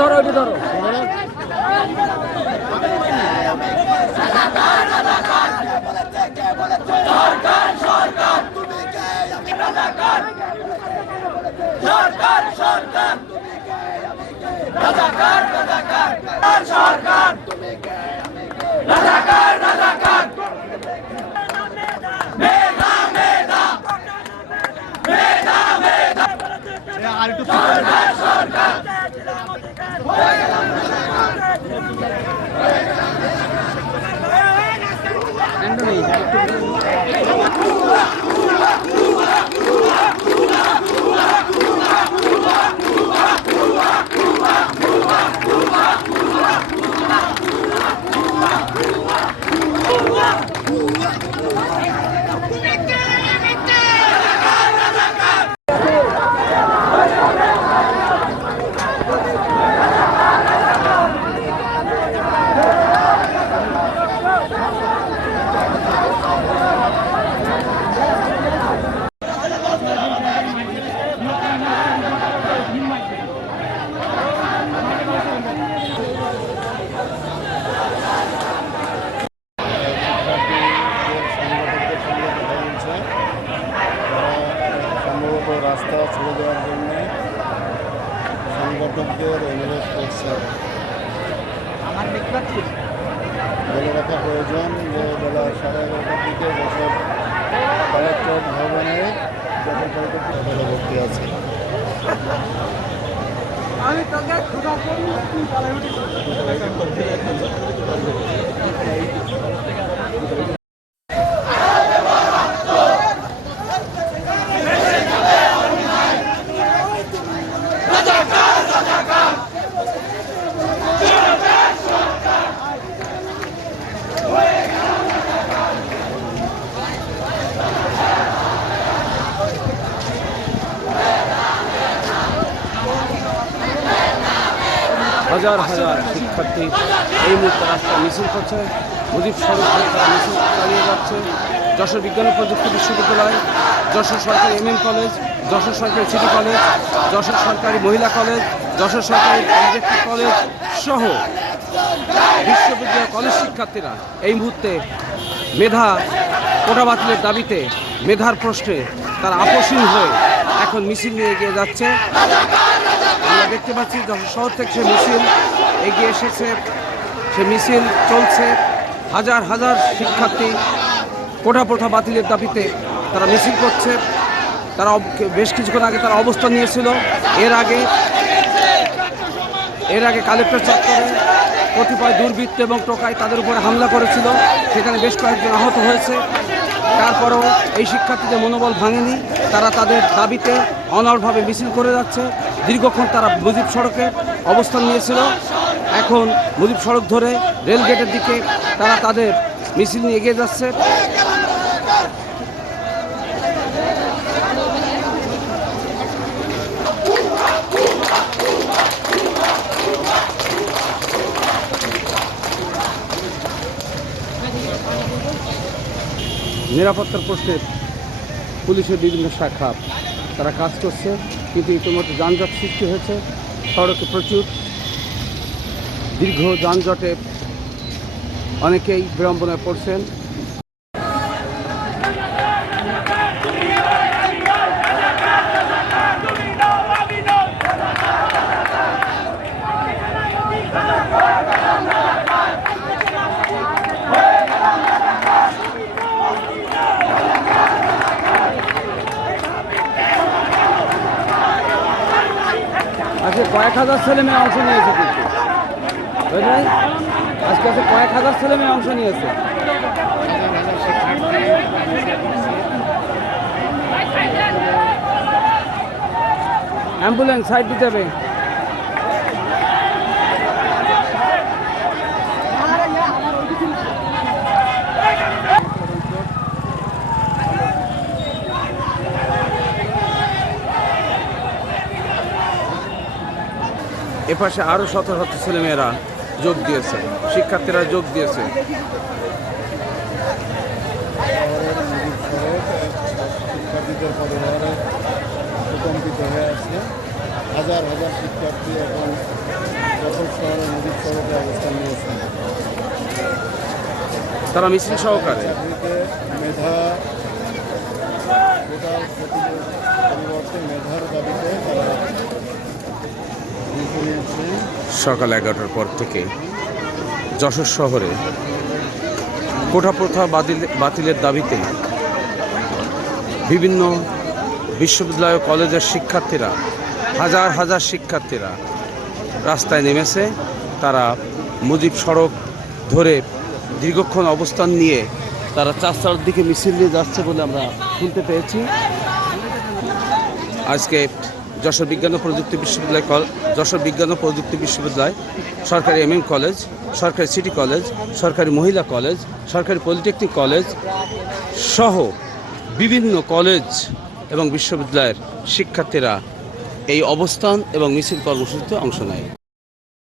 ধরো ওইটা ধরো রাস্তা ছেড়ে দেওয়ার জন্য সংগঠকদের অনুরোধ করছে। বলে রাখা প্রয়োজন যে বেলা 11:30টার দিকে যেসব কালেক্টরেট ভবনে ভর্তি আছে। হাজার হাজার শিক্ষার্থী এই মুহূর্তে রাস্তা মিছিল করছে। মুজিব সড়ক ধরে তারা মিছিল চালিয়ে যাচ্ছে। যশোর বিজ্ঞান ও প্রযুক্তি বিশ্ববিদ্যালয়, যশোর সরকারি এমএন কলেজ, যশোর সরকারি সিটি কলেজ, যশোর সরকারি মহিলা কলেজ, যশোর সরকারি পলিটেকনিক কলেজ সহ বিশ্ববিদ্যালয় কলেজ শিক্ষার্থীরা এই মুহূর্তে মেধা কোটা বাতিলের দাবিতে, মেধার প্রশ্নে তারা আপোষহীন হয়ে এখন মিছিল নিয়ে এগিয়ে যাচ্ছে। আমরা দেখতে পাচ্ছি যশোর শহর থেকে সে মিছিল এগিয়ে এসেছে, সে মিছিল চলছে। হাজার হাজার শিক্ষার্থী কোটা প্রথা বাতিলের দাবিতে তারা মিছিল করছে। তারা বেশ কিছুক্ষণ আগে তারা অবস্থান নিয়েছিল। এর আগে কালেক্টর চত্বরে কতিপয় দুর্বৃত্ত এবং টোকাই তাদের উপরে হামলা করেছিল, সেখানে বেশ কয়েকজন আহত হয়েছে। তারপরও এই শিক্ষার্থীদের মনোবল ভাঙেনি, তারা তাদের দাবিতে অনড়ভাবে মিছিল করে যাচ্ছে। দীর্ঘক্ষণ তারা মুজিব সড়কে অবস্থান নিয়েছিল। এখন মুজিব সড়ক ধরে রেলগেটের দিকে তারা তাদের মিছিল নিয়ে এগিয়ে যাচ্ছে। নিরাপত্তার প্রশ্নে পুলিশের বিভিন্ন শাখা তারা কাজ করছে, কিন্তু ইতিমধ্যে যানজট সৃষ্টি হয়েছে। সড়কে প্রচুর দীর্ঘ যানজটে অনেকেই বিড়ম্বনায় পড়ছেন। আজকে কয়েক হাজার ছেলে মেয়ে অংশ নিয়েছে, কিন্তু বুঝলেন আজকে কয়েক হাজার ছেলে মেয়ে অংশ নিয়েছে। অ্যাম্বুলেন্স সাইড দিতে হবে। এপাশে আরও শত শত ছেলেমেয়েরা যোগ দিয়েছে, শিক্ষার্থীরা যোগ দিয়েছে। শিক্ষার্থীদের পরিবারে প্রকম্পিত হয়ে আছে। হাজার হাজার শিক্ষার্থী এখন যশোর শহরে মুজিব সড়কে অবস্থান নিয়েছে। তারা মিছিল সহকারে চাকরিতে মেধা পরিবর্তে মেধার দাবিতে তারা সকাল 11টার পর থেকে যশোর শহরে কোটা প্রথা বাতিলের দাবিতে বিভিন্ন বিশ্ববিদ্যালয় ও কলেজের শিক্ষার্থীরা, হাজার হাজার শিক্ষার্থীরা রাস্তায় নেমেছে। তারা মুজিব সড়ক ধরে দীর্ঘক্ষণ অবস্থান নিয়ে তারা 4টার দিকে মিছিল নিয়ে যাচ্ছে বলে আমরা শুনতে পেয়েছি। আজকে যশোর বিজ্ঞান ও প্রযুক্তি বিশ্ববিদ্যালয়, সরকারি MM কলেজ, সরকারি সিটি কলেজ, সরকারি মহিলা কলেজ, সরকারি পলিটেকনিক কলেজ সহ বিভিন্ন কলেজ এবং বিশ্ববিদ্যালয়ের শিক্ষার্থীরা এই অবস্থান এবং মিছিল কর্মসূচিতে অংশ নেয়।